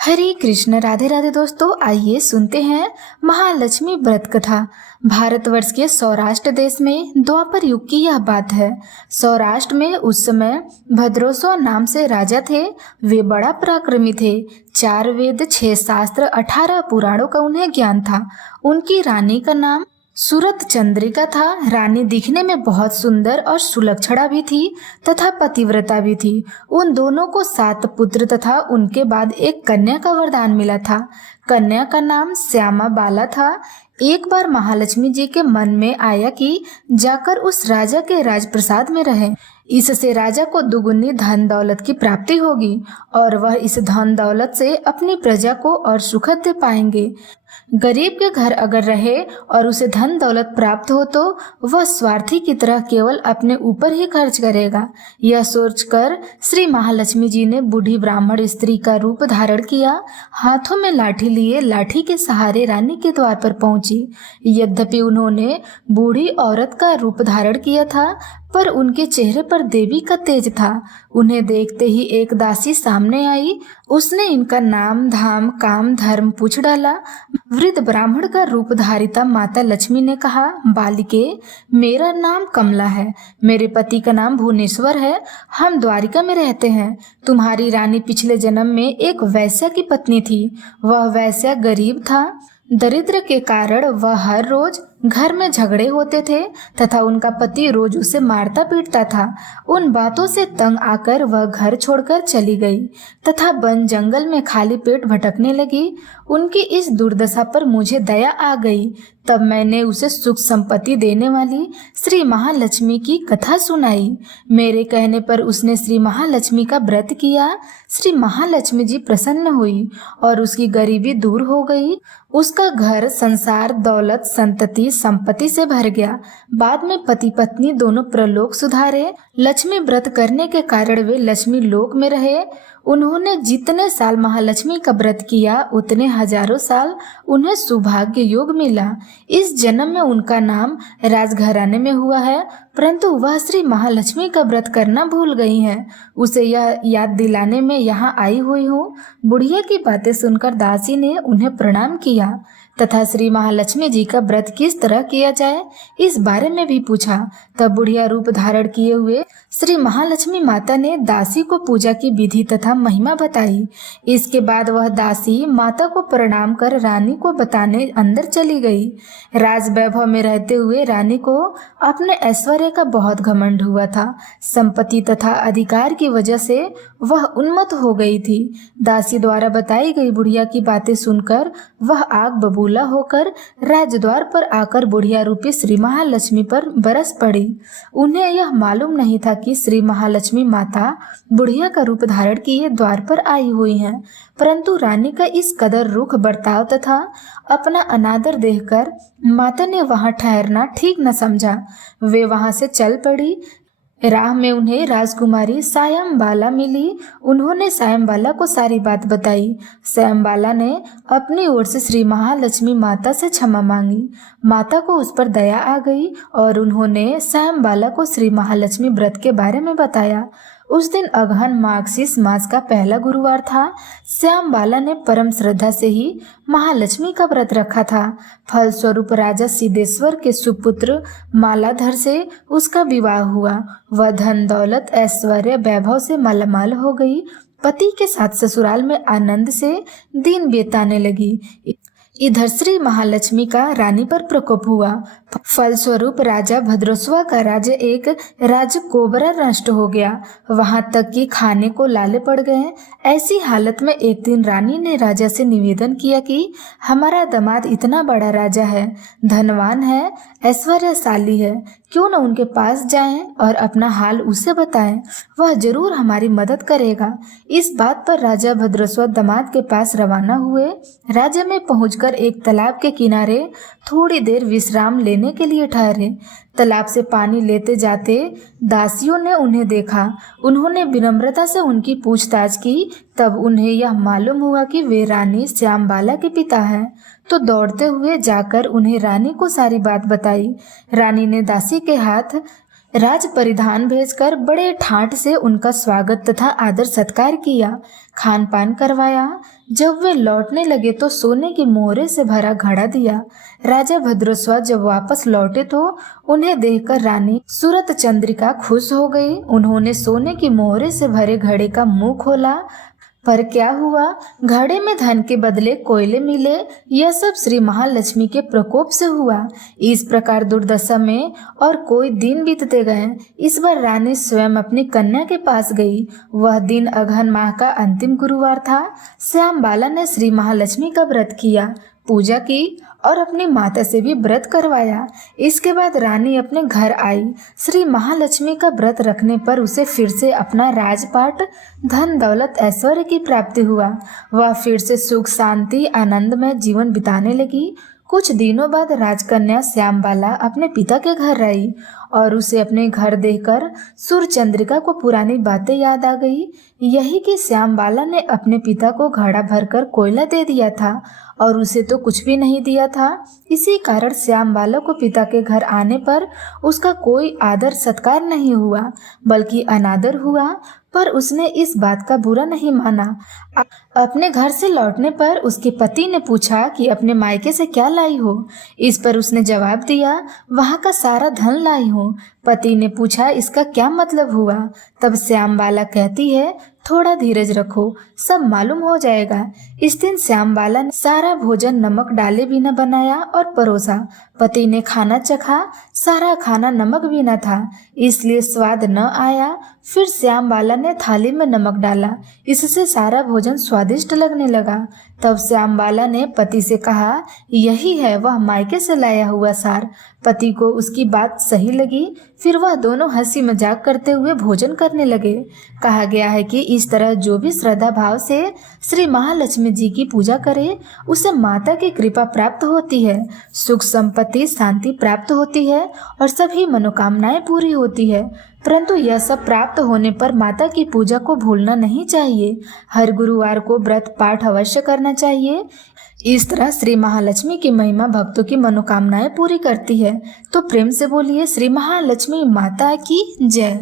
हरे कृष्ण। राधे राधे दोस्तों, आइए सुनते हैं महालक्ष्मी व्रत कथा। भारतवर्ष के सौराष्ट्र देश में द्वापर युग की यह बात है। सौराष्ट्र में उस समय भद्रोस्व नाम से राजा थे। वे बड़ा पराक्रमी थे। 4 वेद, 6 शास्त्र, 18 पुराणों का उन्हें ज्ञान था। उनकी रानी का नाम सूरत चंद्रिका था। रानी दिखने में बहुत सुंदर और सुलक्षणा भी थी तथा पतिव्रता भी थी। उन दोनों को 7 पुत्र तथा उनके बाद एक कन्या का वरदान मिला था। कन्या का नाम श्यामा बाला था। एक बार महालक्ष्मी जी के मन में आया कि जाकर उस राजा के राजप्रसाद में रहें। इससे राजा को दुगुनी धन दौलत की प्राप्ति होगी और वह इस धन दौलत से अपनी प्रजा को और सुखद दे पाएंगे। गरीब के घर अगर रहे और उसे धन दौलत प्राप्त हो तो वह स्वार्थी की तरह केवल अपने ऊपर ही खर्च करेगा। यह सोचकर श्री महालक्ष्मी जी ने बूढ़ी ब्राह्मण स्त्री का रूप धारण किया। हाथों में लाठी लिए लाठी के सहारे रानी के द्वार पर पहुंची। यद्यपि उन्होंने बूढ़ी औरत का रूप धारण किया था, पर उनके चेहरे पर देवी का तेज था। उन्हें देखते ही एक दासी सामने आई। उसने इनका नाम, धाम, काम, धर्म पूछ डाला। वृद्ध ब्राह्मण का रूप धारिता माता लक्ष्मी ने कहा, बालिके, मेरा नाम कमला है। मेरे पति का नाम भुवनेश्वर है। हम द्वारिका में रहते हैं। तुम्हारी रानी पिछले जन्म में एक वैश्या की पत्नी थी। वह वैश्या गरीब था। दरिद्र के कारण वह हर रोज घर में झगड़े होते थे तथा उनका पति रोज उसे मारता पीटता था। उन बातों से तंग आकर वह घर छोड़कर चली गई तथा वन जंगल में खाली पेट भटकने लगी। उनकी इस दुर्दशा पर मुझे दया आ गई। तब मैंने उसे सुख संपत्ति देने वाली श्री महालक्ष्मी की कथा सुनाई। मेरे कहने पर उसने श्री महालक्ष्मी का व्रत किया। श्री महालक्ष्मी जी प्रसन्न हुई और उसकी गरीबी दूर हो गई। उसका घर, संसार, दौलत, संतति, संपत्ति से भर गया। बाद में पति पत्नी दोनों प्रलोक सुधारे। लक्ष्मी व्रत करने के कारण वे लक्ष्मी लोक में रहे। उन्होंने जितने साल महालक्ष्मी का व्रत किया उतने हजारों साल उन्हें सौभाग्य योग मिला। इस जन्म में उनका नाम राजघराने में हुआ है, परंतु वह श्री महालक्ष्मी का व्रत करना भूल गई हैं। उसे यह याद दिलाने में यहाँ आई हुई हूँ। बुढ़िया की बातें सुनकर दासी ने उन्हें प्रणाम किया तथा श्री महालक्ष्मी जी का व्रत किस तरह किया जाए इस बारे में भी पूछा। तब बुढ़िया रूप धारण किए हुए श्री महालक्ष्मी माता ने दासी को पूजा की विधि तथा महिमा बताई। इसके बाद वह दासी माता को प्रणाम कर रानी को बताने अंदर चली गई। राज वैभव में रहते हुए रानी को अपने ऐश्वर्य का बहुत घमंड हुआ था। संपत्ति तथा अधिकार की वजह से वह उन्मत्त हो गई थी। दासी द्वारा बताई गई बुढ़िया की बातें सुनकर वह आग बबूला होकर राजद्वार पर आकर बुढ़िया रूपी श्री महालक्ष्मी पर बरस पड़ी। उन्हें यह मालूम नहीं था कि श्री महालक्ष्मी माता बुढ़िया का रूप धारण किए द्वार पर आई हुई हैं, परंतु रानी का इस कदर रुख बर्ताव तथा अपना अनादर देखकर माता ने वहां ठहरना ठीक न समझा। वे वहां से चल पड़ी। राह में उन्हें राजकुमारी सायंबाला मिली। उन्होंने सायंबाला को सारी बात बताई। सायंबाला ने अपनी ओर से श्री महालक्ष्मी माता से क्षमा मांगी। माता को उस पर दया आ गई और उन्होंने सायंबाला को श्री महालक्ष्मी व्रत के बारे में बताया। उस दिन अगहन मार्गशीर्ष मास का पहला गुरुवार था। श्यामबाला ने परम श्रद्धा से ही महालक्ष्मी का व्रत रखा था। फलस्वरूप राजा सिद्धेश्वर के सुपुत्र मालाधर से उसका विवाह हुआ। वह धन दौलत, ऐश्वर्य, वैभव से मालामाल हो गई। पति के साथ ससुराल में आनंद से दिन बिताने लगी। इधर श्री महालक्ष्मी का रानी पर प्रकोप हुआ। फलस्वरूप राजा भद्रोस्वा का राज्य एक राजकोबरा नष्ट हो गया। वहां तक कि खाने को लाले पड़ गए। ऐसी हालत में एक दिन रानी ने राजा से निवेदन किया कि हमारा दामाद इतना बड़ा राजा है, धनवान है, ऐश्वर्यशाली है, क्यों न उनके पास जाएं और अपना हाल उसे बताएं। वह जरूर हमारी मदद करेगा। इस बात पर राजा भद्रोस्वा दामाद के पास रवाना हुए। राज्य में पहुंचकर एक तालाब के किनारे थोड़ी देर विश्राम लेने के लिए ठहरे। तालाब से पानी लेते जाते दासियों ने उन्हें देखा। उन्होंने विनम्रता से उनकी पूछताछ की। तब उन्हें यह मालूम हुआ कि वे रानी श्यामबाला के पिता हैं। तो दौड़ते हुए जाकर उन्हें रानी को सारी बात बताई। रानी ने दासी के हाथ राज परिधान भेजकर बड़े ठाट से उनका स्वागत तथा आदर सत्कार किया, खान पान करवाया। जब वे लौटने लगे तो सोने के मोहरे से भरा घड़ा दिया। राजा भद्रस्वाद जब वापस लौटे तो उन्हें देखकर रानी सूरत चंद्रिका खुश हो गई। उन्होंने सोने की मोहरे से भरे घड़े का मुंह खोला, पर क्या हुआ, घड़े में धन के बदले कोयले मिले। यह सब श्री महालक्ष्मी के प्रकोप से हुआ। इस प्रकार दुर्दशा में और कोई दिन बीतते गए। इस बार रानी स्वयं अपनी कन्या के पास गई। वह दिन अगहन माह का अंतिम गुरुवार था। श्यामबाला ने श्री महालक्ष्मी का व्रत किया, पूजा की और अपनी माता से भी व्रत करवाया। इसके बाद रानी अपने घर आई। श्री महालक्ष्मी का व्रत रखने पर उसे फिर से अपना राजपाट, धन दौलत, ऐश्वर्य की प्राप्ति हुआ। वह फिर से सुख शांति आनंद में जीवन बिताने लगी। कुछ दिनों बाद राजकन्या श्यामबाला अपने पिता के घर आई और उसे अपने घर देखकर सूर्यचंद्रिका को पुरानी बातें याद आ गई। यही कि श्यामबाला ने अपने पिता को घड़ा भरकर कोयला दे दिया था और उसे तो कुछ भी नहीं दिया था। इसी कारण श्यामबाला को पिता के घर आने पर उसका कोई आदर सत्कार नहीं हुआ, बल्कि अनादर हुआ। पर उसने इस बात का बुरा नहीं माना। अपने घर से लौटने पर उसके पति ने पूछा कि अपने मायके से क्या लाई हो। इस पर उसने जवाब दिया, वहाँ का सारा धन लाई हूँ। पति ने पूछा, इसका क्या मतलब हुआ। तब श्यामबाला कहती है, थोड़ा धीरज रखो, सब मालूम हो जाएगा। इस दिन श्यामबाला ने सारा भोजन नमक डाले बिना बनाया और परोसा। पति ने खाना चखा, सारा खाना नमक भी न था, इसलिए स्वाद न आया। फिर श्यामबाला ने थाली में नमक डाला, इससे सारा भोजन स्वादिष्ट लगने लगा। तब श्यामबाला ने पति से कहा, यही है वह मायके से लाया हुआ सार। पति को उसकी बात सही लगी। फिर वह दोनों हंसी मजाक करते हुए भोजन करने लगे। कहा गया है कि इस तरह जो भी श्रद्धा भाव से श्री महालक्ष्मी जी की पूजा करे, उसे माता की कृपा प्राप्त होती है, सुख संपत्ति शांति प्राप्त होती है और सभी मनोकामनाएं पूरी होती है। परंतु यह सब प्राप्त होने पर माता की पूजा को भूलना नहीं चाहिए। हर गुरुवार को व्रत पाठ अवश्य करना चाहिए। इस तरह श्री महालक्ष्मी की महिमा भक्तों की मनोकामनाएं पूरी करती है। तो प्रेम से बोलिए, श्री महालक्ष्मी माता की जय।